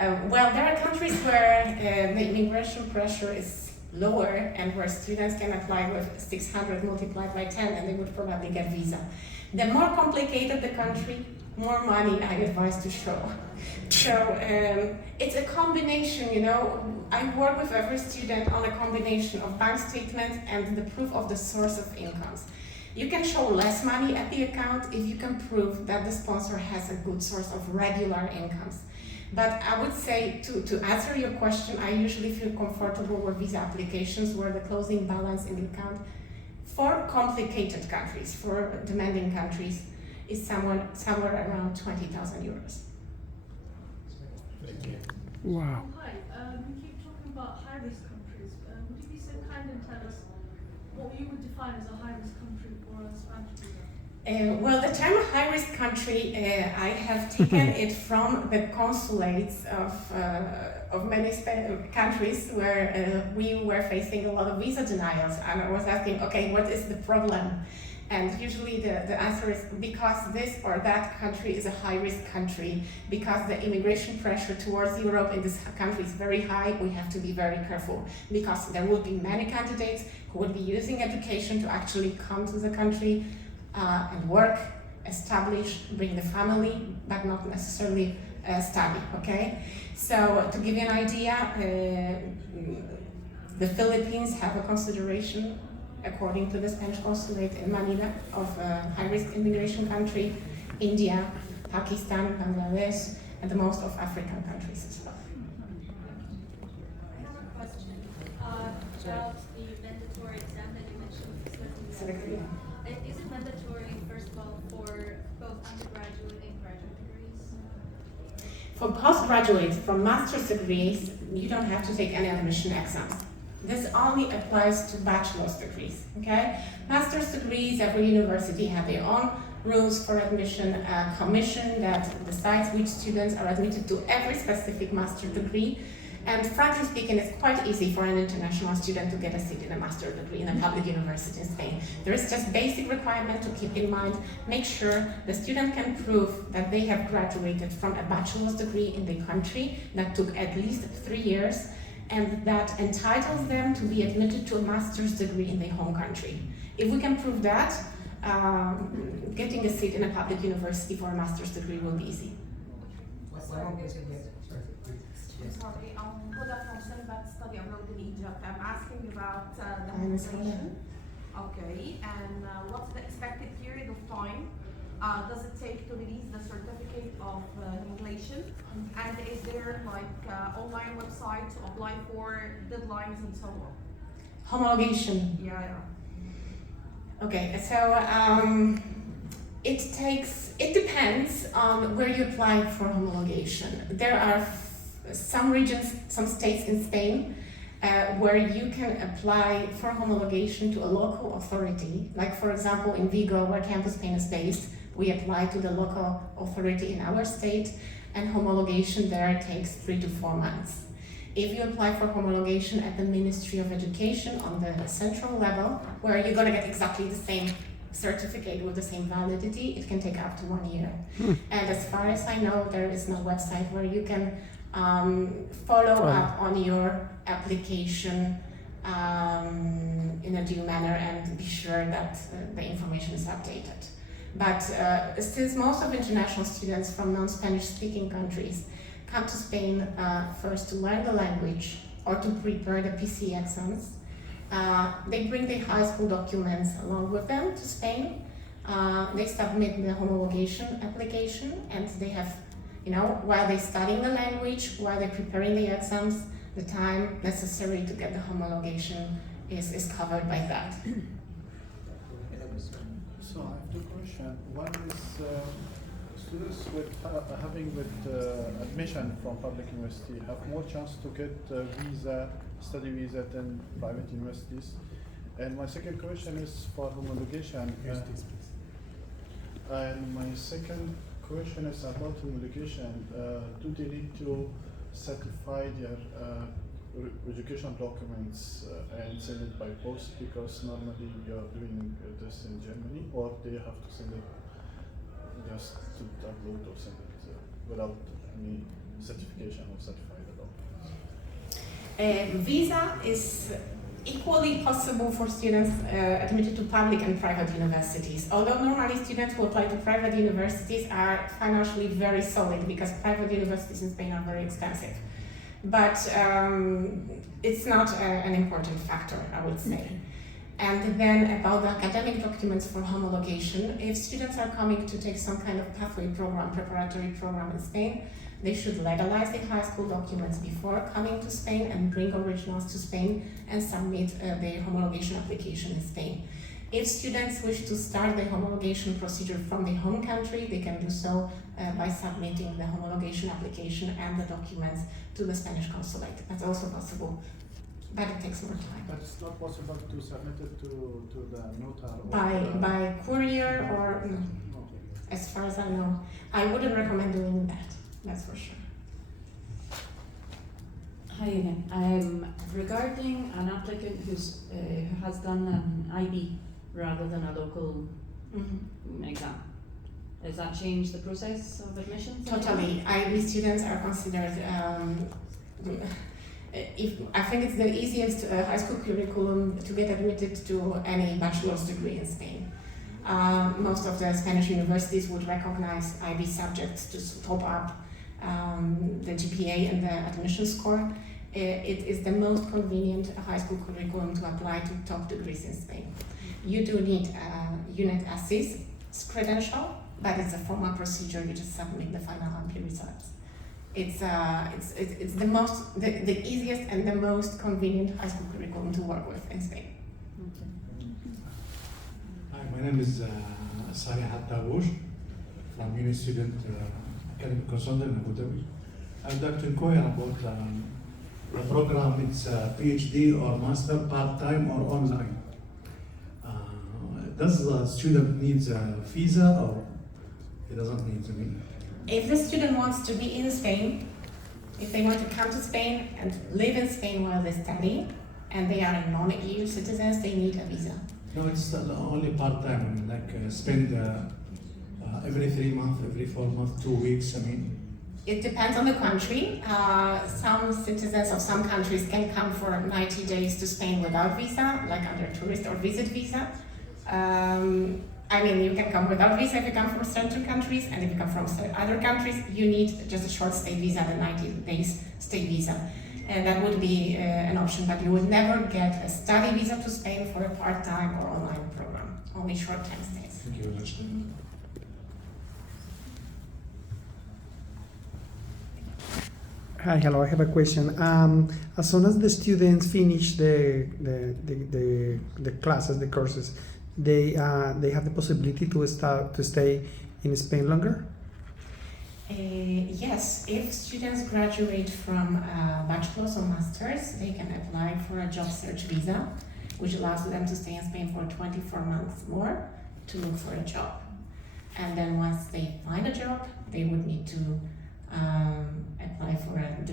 Well, there are countries where the immigration pressure is lower and where students can apply with 600 multiplied by 10 and they would probably get visa. The more complicated the country, more money I advise to show. So it's a combination, you know. I work with every student on a combination of bank statements and the proof of the source of incomes. You can show less money at the account if you can prove that the sponsor has a good source of regular incomes. But I would say, to answer your question, I usually feel comfortable with visa applications where the closing balance in the account for complicated countries, for demanding countries, is somewhere around 20,000 euros. Thank you. Wow. Hi, we keep talking about high-risk countries. Would you be so kind and tell us what you would define as a high-risk country for a Spanish visa? Well, the term high-risk country, I have taken it from the consulates of many countries where we were facing a lot of visa denials, and I was asking, okay, what is the problem? And usually the answer is because this or that country is a high-risk country, because the immigration pressure towards Europe in this country is very high, we have to be very careful, because there will be many candidates who will be using education to actually come to the country and work, establish, bring the family, but not necessarily study, okay? So to give you an idea, the Philippines have a consideration, according to the Spanish consulate in Manila, of a high-risk immigration country, India, Pakistan, Bangladesh, and the most of African countries as well. I have a question about the mandatory exam that you mentioned. Is it mandatory, first of all, for both undergraduate and graduate degrees? For postgraduates, for master's degrees, you don't have to take any admission exams. This only applies to bachelor's degrees, okay? Master's degrees, every university have their own rules for admission, a commission that decides which students are admitted to every specific master's degree. And frankly speaking, it's quite easy for an international student to get a seat in a master's degree in a public university in Spain. There is just basic requirement to keep in mind. Make sure the student can prove that they have graduated from a bachelor's degree in the country that took at least 3 years, and that entitles them to be admitted to a master's degree in their home country. If we can prove that, getting a seat in a public university for a master's degree will be easy. Sorry, Huda from Sinbad Study Abroad in Egypt. I'm asking about the homologation. Okay, and what's the expected period of time does it take to release the certificate of homologation? And is there like online website to apply for deadlines and so on? Homologation. Yeah. Okay, so it depends on where you apply for homologation. There are some regions, some states in Spain where you can apply for homologation to a local authority. Like for example in Vigo, where Campus Spain is based, we apply to the local authority in our state, and homologation there takes 3 to 4 months. If you apply for homologation at the Ministry of Education on the central level, where you're going to get exactly the same certificate with the same validity, it can take up to 1 year. And as far as I know, there is no website where you can follow up on your application in a due manner and be sure that the information is updated. But since most of international students from non-Spanish speaking countries come to Spain first to learn the language or to prepare the PC exams, they bring their high school documents along with them to Spain. They submit the homologation application, and they have, you know, while they're studying the language, while they're preparing the exams, the time necessary to get the homologation is covered by that. So I have two questions. One is students with having admission from public university have more chance to get study visa than private universities. And my second question is for homologation. And my second question is about homologation. Do they need to certify their education documents and send it by post, because normally you are doing this in Germany, or they have to send it just to upload or send it without any certification or certified adult. Visa is equally possible for students admitted to public and private universities. Although normally students who apply to private universities are financially very solid because private universities in Spain are very expensive. But it's not an important factor, I would say. And then about the academic documents for homologation, if students are coming to take some kind of pathway program, preparatory program in Spain, they should legalize the high school documents before coming to Spain and bring originals to Spain and submit their homologation application in Spain. If students wish to start the homologation procedure from the home country, they can do so by submitting the homologation application and the documents to the Spanish consulate. That's also possible, but it takes more time. But it's not possible to submit it to the notary? By courier or, no, No. as far as I know. I wouldn't recommend doing that, that's for sure. Hi again. Regarding an applicant who has done an IB rather than a local exam, does that change the process of admissions? Totally. IB students are considered, I think it's the easiest high school curriculum to get admitted to any bachelor's degree in Spain. Most of the Spanish universities would recognize IB subjects to top up the GPA and the admission score. It is the most convenient high school curriculum to apply to top degrees in Spain. You do need a unit assist credential, but it's a formal procedure. You just submit the final MP results. It's the easiest and the most convenient high school curriculum to work with in Spain. Hi, my name is Salih Hattabush from Uni Student Academic Consultant in Abu Dhabi. I'd like to inquire about the program. It's PhD or master, part-time or online. Does the student need a visa or he doesn't need to be? If the student wants to be in Spain, if they want to come to Spain and live in Spain while they study, and they are non-EU citizens, they need a visa. No, it's only part-time. I mean, like spend every 3 months, every 4 months, 2 weeks. I mean, it depends on the country. Some citizens of some countries can come for 90 days to Spain without visa, like under tourist or visit visa. I mean, you can come without visa if you come from certain countries, and if you come from other countries, you need just a short stay visa, the 90 days stay visa. And that would be an option, but you would never get a study visa to Spain for a part-time or online program, only short-time stays. thank you very much. Hi, hello. I have a question. As soon as the students finish the classes, the courses, they have the possibility to stay in Spain longer. Yes, if students graduate from bachelor's or master's, they can apply for a job search visa, which allows them to stay in Spain for 24 months more to look for a job. And then once they find a job, they would need to apply for a